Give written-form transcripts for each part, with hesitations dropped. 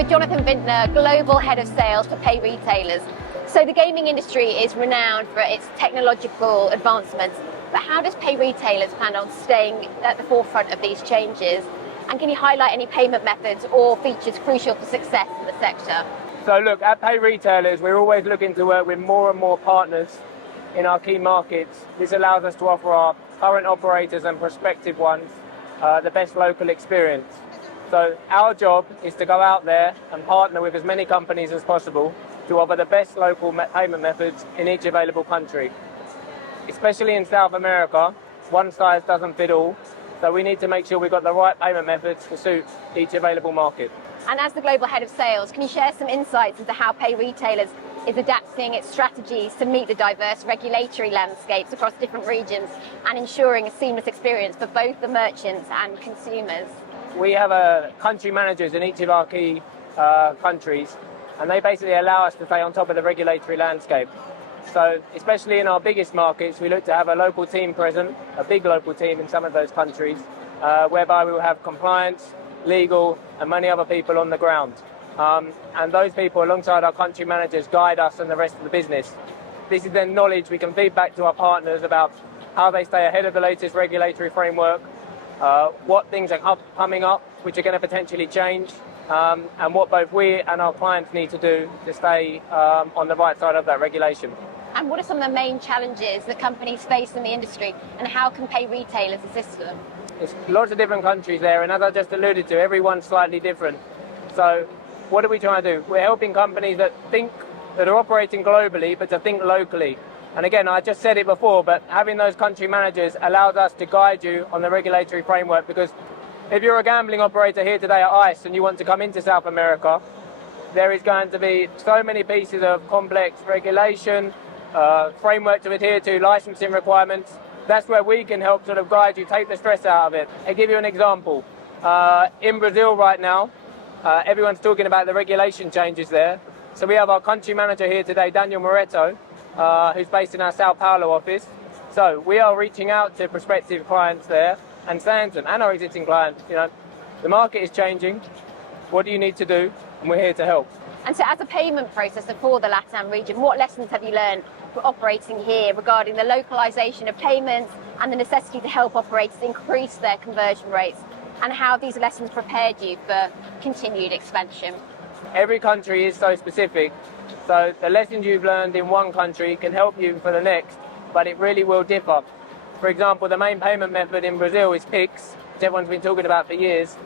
with Jonathan Vintner, Global Head of Sales for PayRetailers. So the gaming industry is renowned for its technological advancements, but how does PayRetailers plan on staying at the forefront of these changes? And can you highlight any payment methods or features crucial for success in the sector? So look, at PayRetailers, we're always looking to work with more and more partners in our key markets. This allows us to offer our current operators and prospective ones the best local experience. So our job is to go out there and partner with as many companies as possible to offer the best local payment methods in each available country. Especially in South America, one size doesn't fit all, so we need to make sure we've got the right payment methods to suit each available market. And as the Global Head of Sales, can you share some insights into how PayRetailers is adapting its strategies to meet the diverse regulatory landscapes across different regions and ensuring a seamless experience for both the merchants and consumers? We have country managers in each of our key countries, and they basically allow us to stay on top of the regulatory landscape. So especially in our biggest markets, we look to have a local team present, a big local team in some of those countries, whereby we will have compliance, legal and many other people on the ground. And those people alongside our country managers guide us and the rest of the business. This is then knowledge we can feed back to our partners about how they stay ahead of the latest regulatory framework, what things are coming up which are going to potentially change, and what both we and our clients need to do to stay on the right side of that regulation. And what are some of the main challenges that companies face in the industry, and how can PayRetailers assist them? There's lots of different countries there, and as I just alluded to, everyone's slightly different. So what are we trying to do? We're helping companies that are operating globally, but to think locally. And again, I just said it before, but having those country managers allows us to guide you on the regulatory framework, because if you're a gambling operator here today at ICE and you want to come into South America, there is going to be so many pieces of complex regulation, framework to adhere to, licensing requirements. That's where we can help sort of guide you, take the stress out of it. I'll give you an example. In Brazil right now, everyone's talking about the regulation changes there. So we have our country manager here today, Daniel Moreto, who's based in our Sao Paulo office. So we are reaching out to prospective clients there and saying to them, and our existing clients, the market is changing. What do you need to do? And we're here to help. And so as a payment processor for the LATAM region, what lessons have you learned for operating here regarding the localization of payments and the necessity to help operators increase their conversion rates, and how these lessons prepared you for continued expansion? Every country is so specific, so the lessons you've learned in one country can help you for the next, but it really will differ. For example, the main payment method in Brazil is PIX, which everyone's been talking about for years,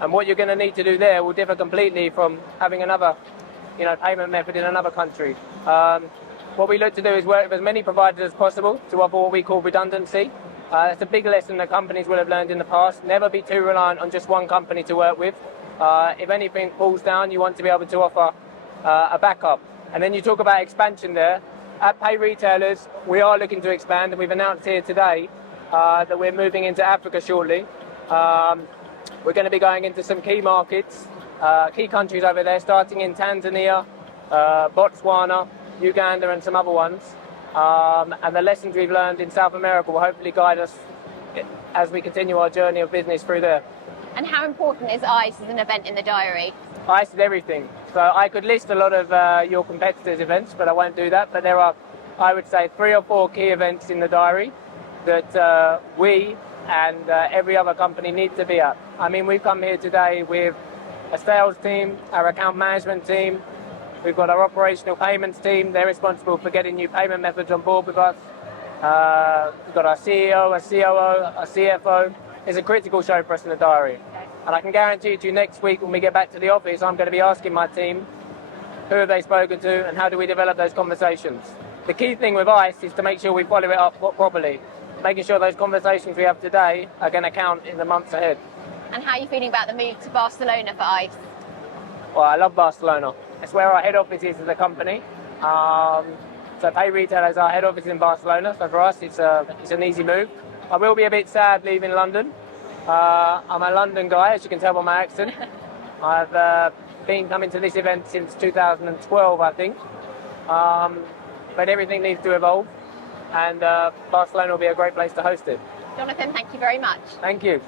and what you're going to need to do there will differ completely from having another payment method in another country. What we look to do is work with as many providers as possible to offer what we call redundancy. It's a big lesson that companies will have learned in the past. Never be too reliant on just one company to work with. If anything falls down, you want to be able to offer a backup. And then you talk about expansion there. At PayRetailers, we are looking to expand, and we've announced here today that we're moving into Africa shortly. We're going to be going into some key markets, key countries over there, starting in Tanzania, Botswana, Uganda and some other ones. And the lessons we've learned in South America will hopefully guide us as we continue our journey of business through there. And how important is ICE as an event in the diary? ICE is everything. So I could list a lot of your competitors' events, but I won't do that. But there are, I would say, 3 or 4 key events in the diary that we and every other company need to be at. I mean, we've come here today with a sales team, our account management team. We've got our operational payments team. They're responsible for getting new payment methods on board with us. We've got our CEO, our COO, our CFO. It's a critical show for us in the diary. And I can guarantee to you next week when we get back to the office, I'm going to be asking my team, who have they spoken to and how do we develop those conversations? The key thing with ICE is to make sure we follow it up properly, making sure those conversations we have today are going to count in the months ahead. And how are you feeling about the move to Barcelona for ICE? Well, I love Barcelona. It's where our head office is as a company. So PayRetailers, our head office in Barcelona. So for us, it's an easy move. I will be a bit sad leaving London. I'm a London guy, as you can tell by my accent. I've been coming to this event since 2012, I think. But everything needs to evolve, and Barcelona will be a great place to host it. Jonathan, thank you very much. Thank you.